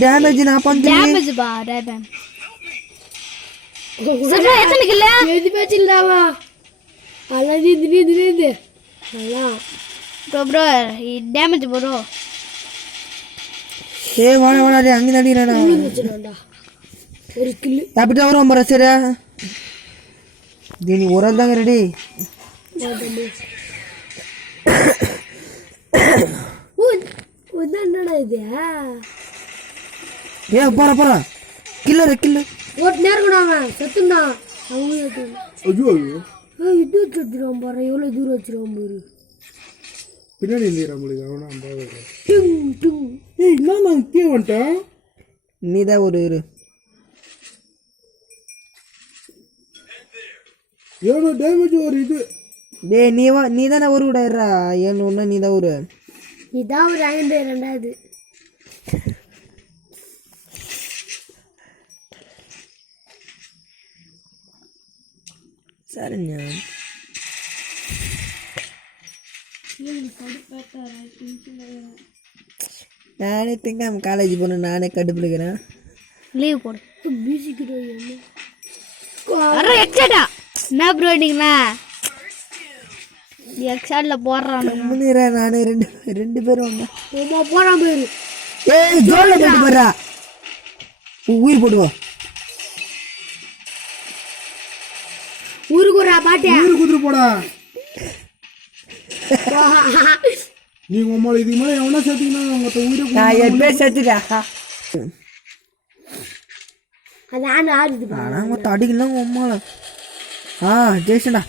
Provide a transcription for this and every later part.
damage ನಾ ಪಂತ damage ಬಾ ಡ್ಯಾಮೇಜ್ ಸರ್ ಎತ್ತನೆ ಗಿಲ್ಲ ಏದಿ ಬಚಿಲ್ಲಾವ ಅಲ್ಲದಿ ದಿದಿ ಅಲ್ಲ ಬ್ರೋ ಈ ಡ್ಯಾಮೇಜ್ ಬ್ರೋ ಏ ವಾಣ ರೀ ಹಂಗೆ ನಡೀರಣ ஒரு கில்லு அப்படியே வரும் பர சரியா நீ ஒரு ஆள் தாங்க ரெடி என்னடா இது ஏ போற கில்லு ஓட் நேர்கடாங்க செத்துனா அவங்க ஐயோ ஐயோ இது செத்துறோம் பாரு எவ்வளவு தூரம் வச்சிரோம் பாரு பின்னாடி இல்லையா நம்மளுக்கு அவனா அம்பாவே டிங் டிங் ஏய் என்னமா கீழ வந்துட்ட நீதான் ஒரு இரு ஏனோ டேமேஜ் ஒரு இது டேய் நீ தானே ஒரு விடறா ஏன் ஒண்ணு நீ தான் ஒரு இதான் ஒரு ஐந்து ரெண்டாவது சரிங்க நானே திங்காம காலேஜ் போன நானே கடுப்பிடிக்கிறேன் லீவ் போடு மியூசிக் அரே எக்ஸடா என்ன ப்ரோ நீங்களா எக்ஸாட்ல போறானே முனிரா நானே ரெண்டு பேரும் வந்தா ஓமா போறா பேரு ஏய் ஜோல்ல போட்டு போறா உயிர் போடுவா ஊருக்குறா பாட்டியா ஊரு குதிரை போடா நீ உம்மால இதுக்கு மேல எவனா சேர்த்தீங்கன்னா உங்க உயிரை நான் எப்பே சேர்த்துடா அதான் ஆடுது ஆனா மொத்த அடிக்கலாம் உம்மால ஜெய்சன்டா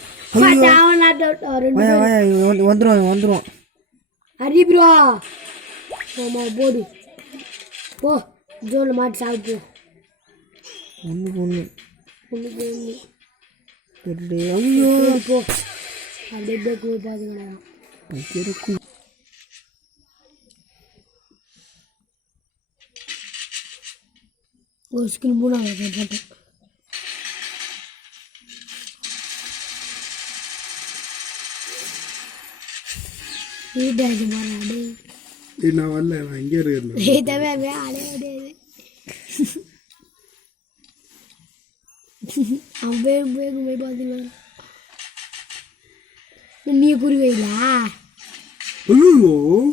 வந்துருவான் ஹரி ப்ரோ ஆமா போடு போ ஜோன்ல மாட்டி சாப்பிட்டு ஒன்று ஐயோ போ அப்படியே போய் பாத்துக்கலாம் ஒரு ஸ்கில் மூணாவது போட்டேன் நான் வரல நான் இங்கே இருக்கேன் நீ புரிவீங்களா ஐயோ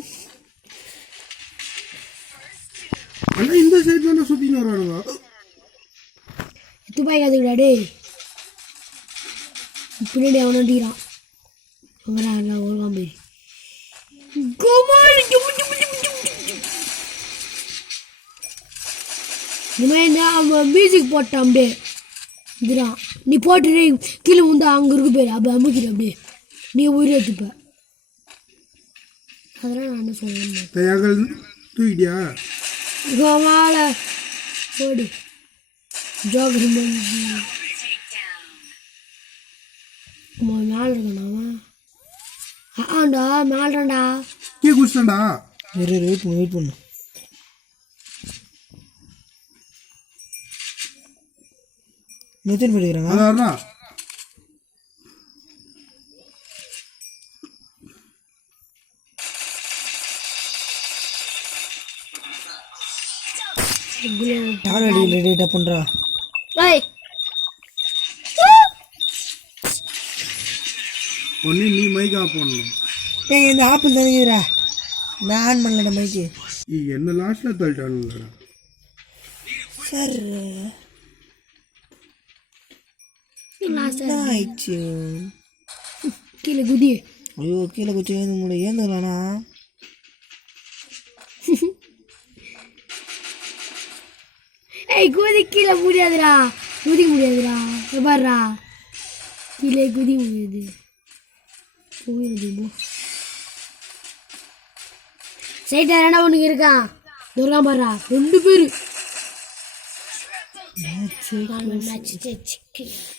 அண்ணா இந்த சைடு தானே சுத்தின்னு வரானுங்க துப்பாக்கி அதுக்குடா டேய் பின்னாடி அவன் அடிக்கிறான் அவரா ஒழுங்காம போய் அவன் மியூசிக் போட்டான் அப்படியே இதுதான் நீ போட்டு கீழே வந்து அங்கே இருக்கு பேர் அப்படி அமுக்கிற அப்படியே நீ உயிரை எடுத்துப்ப அதெல்லாம் நான் என்ன சொல்லுவேன் தூக்கிட்டியா கோமால போடு ஜோகர் மேலே இருக்கணாவா ஆண்டா மேல்றான்டா கீ குடிச்சிட்டான்டா வெயிட் பண்ணு நிதின் படிக்கிறாங்க அதான் டாலடி ரெடிட்டா பண்றா ஏய் ஒண்ணு நீ மைக் ஆஃப் பண்ணணும் ஏய் இந்த ஆப்பிள் தரீங்கடா நான் ஆன் பண்ணலடா மைக் என்ன லாஸ்ட்ல தள்ளிட்டானுங்கடா சார் ஆயிடுச்சு கீழே குதி ஐயோ கீழே குச்சி ஏந்துங்களாண்ணா ஏய் குதி கீழே முடியாதுடா குதிக்க முடியாதுடா பாருடா கீழே குதிக்க முடியாது சைட்டா ரெண்டா ஒன்று இருக்கான் துர்கா பாருடா 2 பேர் மேட்ச்